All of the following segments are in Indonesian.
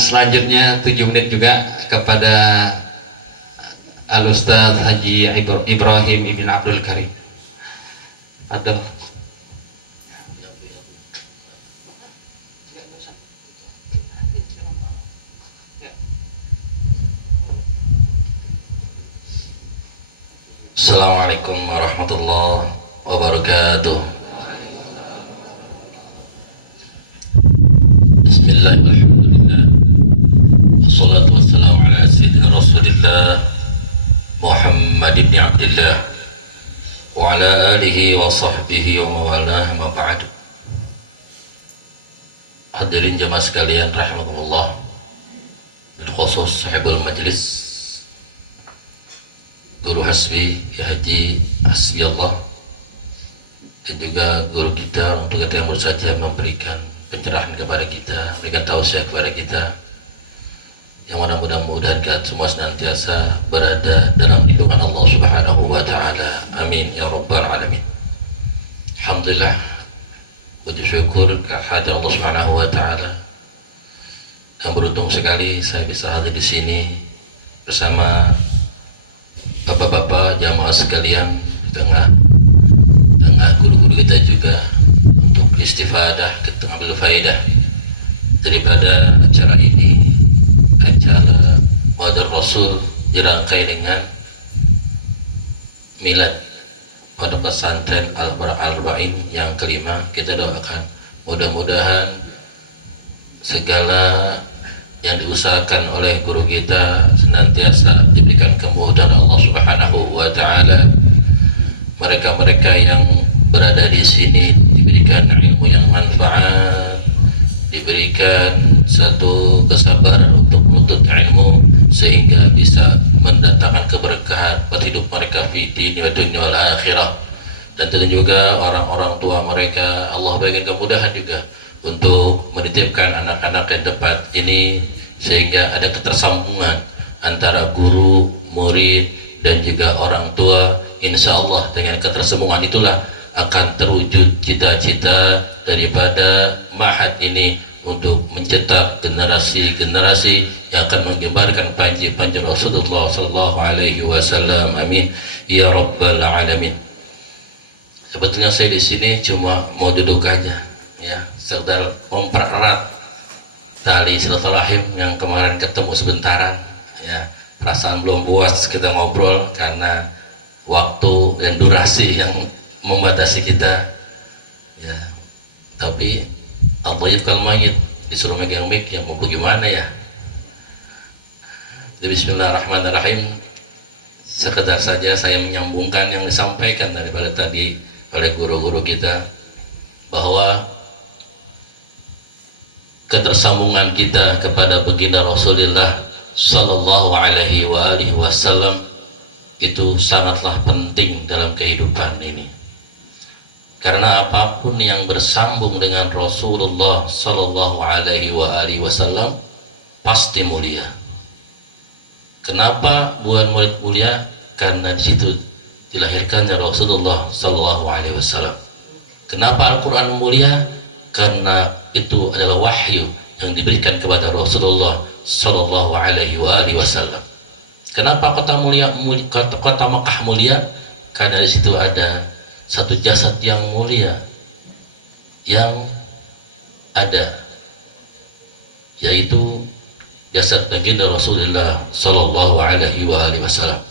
Selanjutnya 7 menit juga kepada Al-Ustaz Haji Ibrahim Ibn Abdul Karim. Ada. Assalamualaikum warahmatullahi wabarakatuh. Bismillahirrahmanirrahim. Wassalatu wassalamu ala sayyidina Rasulillah Muhammad ibn Abdullah wa ala alihi wa sahbihi wa mawalah ma ba'd. Hadirin jamaah sekalian rahimakumullah, bil khusus sahibul majlis Guru Hasbi ya Haji Hasbi Allah, dan juga guru kita, orang tua kita yang baru saja memberikan pencerahan kepada kita, memberikan tausiah kepada kita, yang mudah-mudahan kita semua senantiasa berada dalam lindungan Allah Subhanahu wa Ta'ala. Amin ya Rabbal Alamin. Alhamdulillah, puji syukur kehadirat Allah Subhanahu wa Ta'ala, dan beruntung sekali saya bisa hadir di sini bersama bapak-bapak jamaah sekalian, di tengah guru-guru kita juga, untuk istifadah, kita ambil faedah daripada acara ini, acara Maulid Rasul dirangkai dengan milad pada pesantren Al-Arba'in yang kelima. Kita doakan mudah-mudahan segala yang diusahakan oleh guru kita senantiasa diberikan kemudahan Allah Subhanahu wa Ta'ala. Mereka-mereka yang berada di sini diberikan ilmu yang manfaat, diberikan satu kesabaran untuk menuntut ilmu sehingga bisa mendatangkan keberkahan buat hidup mereka di dunia wal akhirah. Dan tentu juga orang-orang tua mereka Allah berikan kemudahan juga untuk menitipkan anak-anak yang tepat ini, sehingga ada ketersambungan antara guru, murid, dan juga orang tua. Insya Allah dengan ketersambungan itulah akan terwujud cita-cita daripada ma'had ini untuk mencetak generasi-generasi yang akan menggambarkan panji-panji Rasulullah Sallallahu Alaihi Wasallam. Amin ya Rabbal Alamin. Sebetulnya saya di sini cuma mau duduk aja, ya, sekedar mempererat tali silaturahim yang kemarin ketemu sebentaran, ya. Perasaan belum puas kita ngobrol karena waktu dan durasi yang membatasi kita, ya. Tapi al-dhayyib kal mayyit, disuruh megang mic, yang mau bagaimana ya. Jadi bismillahirrahmanirrahim, sekedar saja saya menyambungkan yang disampaikan daripada tadi oleh guru-guru kita, bahwa ketersambungan kita kepada baginda Rasulullah Sallallahu Alaihi Wasallam itu sangatlah penting dalam kehidupan ini. Karena apapun yang bersambung dengan Rasulullah Sallallahu Alaihi Wasallam pasti mulia. Kenapa bukan murid mulia? Karena di situ dilahirkannya Rasulullah Sallallahu Alaihi Wasallam. Kenapa Al-Quran mulia? Karena itu adalah wahyu yang diberikan kepada Rasulullah Sallallahu Alaihi Wasallam. Kenapa kota Makkah mulia? Karena di situ ada satu jasad yang mulia yang ada, yaitu jasad baginda Rasulullah Sallallahu Alaihi Wasallam.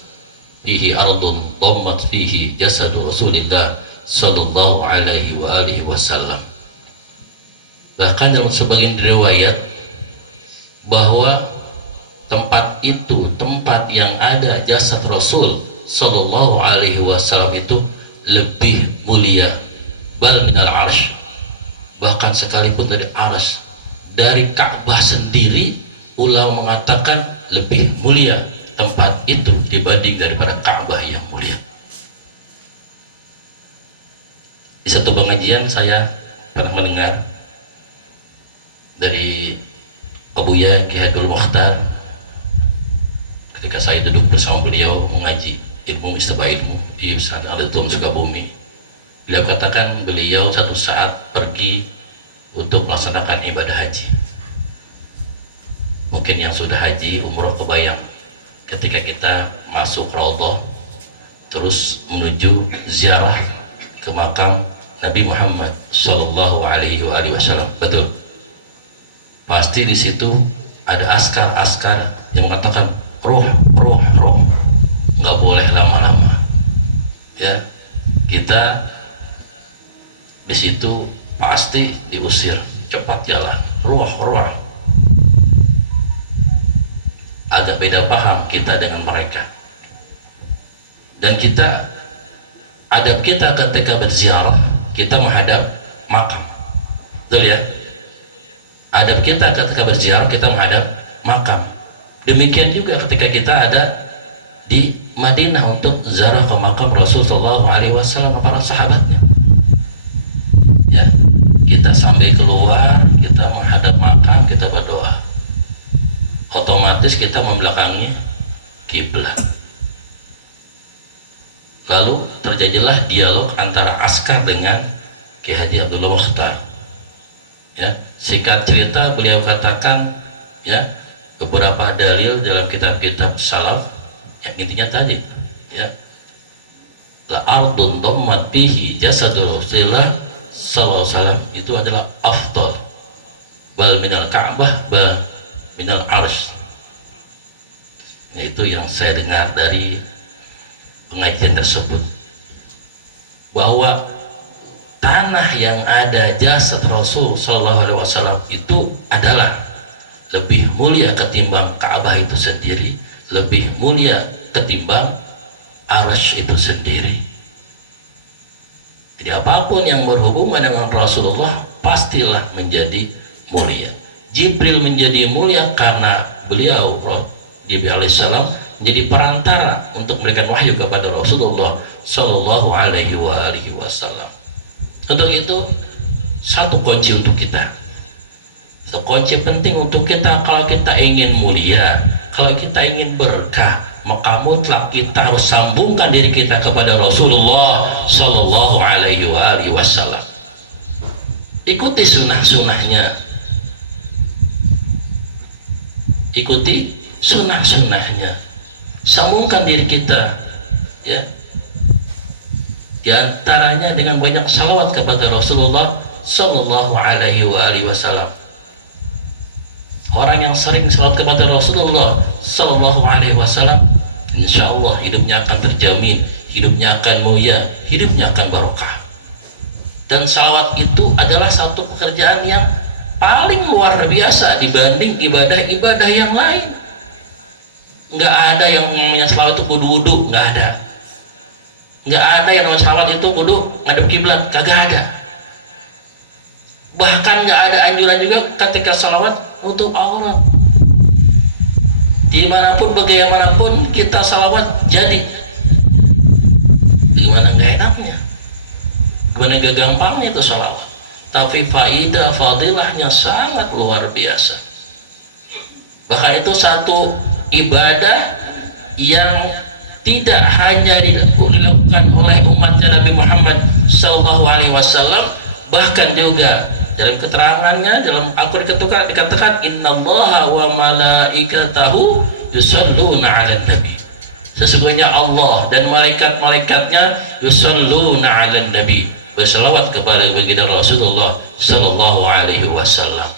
Fihi ardun dhammat fihi jasad Rasulullah Sallallahu Alaihi Wasallam. Bahkan dalam sebagian riwayat bahwa tempat itu, tempat yang ada jasad Rasul Sallallahu Alaihi Wasallam itu lebih mulia, bal minal arsh, bahkan sekalipun dari arsy, dari Ka'bah sendiri ulama mengatakan lebih mulia tempat itu dibanding lebih daripada Ka'bah yang mulia. Di satu pengajian saya pernah mendengar dari Abuya Ki Abdul Mukhtar ketika saya duduk bersama beliau mengaji ilmu istiba ilmu di Pesantren Al-Itum Sukabumi. Beliau katakan beliau satu saat pergi untuk melaksanakan ibadah haji. Mungkin yang sudah haji umroh kebayang ketika kita masuk Raudhah terus menuju ziarah ke makam Nabi Muhammad Sallallahu Alaihi Wasallam. Betul. Pasti di situ ada askar-askar yang mengatakan roh, nggak boleh lama-lama. Ya, kita di situ pasti diusir, cepat jalan, roh. Agak beda paham kita dengan mereka. Dan kita, adab kita ketika berziarah, kita menghadap makam. Betul ya? Adab kita ketika berziarah, kita menghadap makam. Demikian juga ketika kita ada di Madinah untuk ziarah ke makam Rasulullah SAW dan para sahabatnya. Ya, kita sambil keluar, kita menghadap makam, kita berdoa. Otomatis kita membelakangi kiblat. Lalu terjadilah dialog antara askar dengan Ki Haji Abdullah Mukhtar. Ya, singkat cerita beliau katakan ya beberapa dalil dalam kitab-kitab salaf yang intinya tadi ya la ardun dhammat bihi jasadur Rasulullah sallallahu alaihi wasallam itu adalah afdal bal minal Ka'bah bal minal arsh. Itu yang saya dengar dari pengajian tersebut, bahwa tanah yang ada jasad Rasul Sallallahu Alaihi Wasallam itu adalah lebih mulia ketimbang Ka'bah itu sendiri, lebih mulia ketimbang arsh itu sendiri. Jadi apapun yang berhubungan dengan Rasulullah pastilah menjadi mulia. Jibril menjadi mulia karena beliau Jibril alaihissalam menjadi perantara untuk memberikan wahyu kepada Rasulullah Sallallahu Alaihi Wasallam. Untuk itu satu kunci untuk kita, satu kunci penting untuk kita. Kalau kita ingin mulia, kalau kita ingin berkah, maka mutlak kita harus sambungkan diri kita kepada Rasulullah Sallallahu Alaihi Wasallam. Ikuti sunnah-sunnahnya, ikuti sunnah-sunnahnya, sambungkan diri kita ya, di antaranya dengan banyak salawat kepada Rasulullah Sallallahu Alaihi Wasallam. Orang yang sering salawat kepada Rasulullah Sallallahu Alaihi Wasallam, insya Allah hidupnya akan terjamin, hidupnya akan mulia, hidupnya akan barokah. Dan salawat itu adalah satu pekerjaan yang paling luar biasa dibanding ibadah-ibadah yang lain. Nggak ada yang namanya salawat itu kudu wudu, nggak ada. Nggak ada yang namanya salawat itu kudu ngadep kiblat, kagak ada. Bahkan nggak ada anjuran juga ketika salawat untuk aurat. Dimanapun bagaimanapun kita salawat jadi. Gimana nggak enaknya? Gimana nggak gampangnya itu salawat? Tapi faidah fadilahnya sangat luar biasa. Bahkan itu satu ibadah yang tidak hanya dilakukan oleh umatnya Nabi Muhammad Sallallahu Alaihi Wasallam, bahkan juga dalam keterangannya dalam Al-Quran dikatakan innallaha wa malaikatahu yusalluna 'alan nabi. Sesungguhnya Allah dan malaikat-malaikatnya yusalluna 'alan nabi, berselawat kepada baginda Rasulullah Sallallahu Alaihi Wasallam.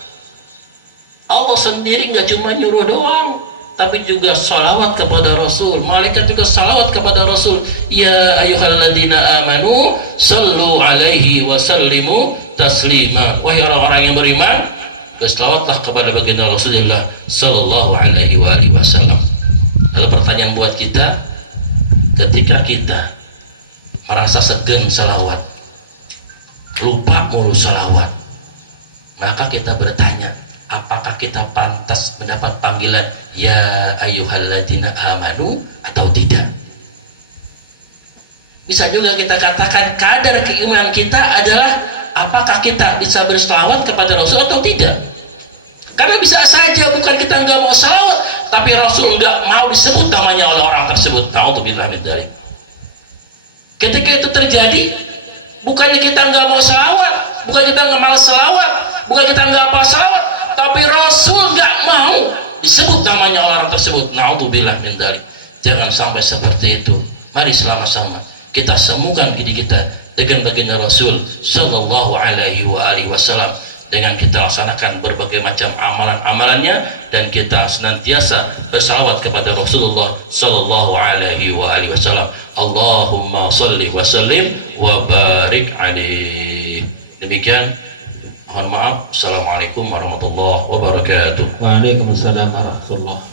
Allah sendiri nggak cuma nyuruh doang, tapi juga salawat kepada Rasul. Malaikat juga salawat kepada Rasul. Ya ayyuhalladzina amanu sallu alaihi wa sallimu taslima. Wahai orang-orang yang beriman, berselawatlah kepada baginda Rasulullah Sallallahu Alaihi Wasallam. Lalu pertanyaan buat kita, ketika kita merasa segan salawat, lupa mulu salawat, maka kita bertanya, apakah kita pantas mendapat panggilan ya ayyuhalladzina amanu atau tidak? Bisa juga kita katakan kadar keimanan kita adalah apakah kita bisa berselawat kepada Rasul atau tidak. Karena bisa saja bukan kita nggak mau selawat, tapi Rasul nggak mau disebut namanya oleh orang tersebut. Na'udzubillah min dzalik. Ketika itu terjadi, bukannya kita nggak mau selawat, bukan kita nggak malas selawat, bukan kita nggak apa selawat, tapi Rasul nggak mau disebut namanya orang tersebut. Na'udzubillah min dzalik. Jangan sampai seperti itu. Mari sama-sama kita semukan diri kita dengan baginda Rasul sallallahu alaihi wasallam, dengan kita laksanakan berbagai macam amalan-amalannya, dan kita senantiasa bersalawat kepada Rasulullah sallallahu alaihi wasallam. Allahumma shalli wa sallim wa barik alaihi. Demikian, mohon maaf. Assalamualaikum warahmatullahi wabarakatuh. Waalaikumsalam warahmatullahi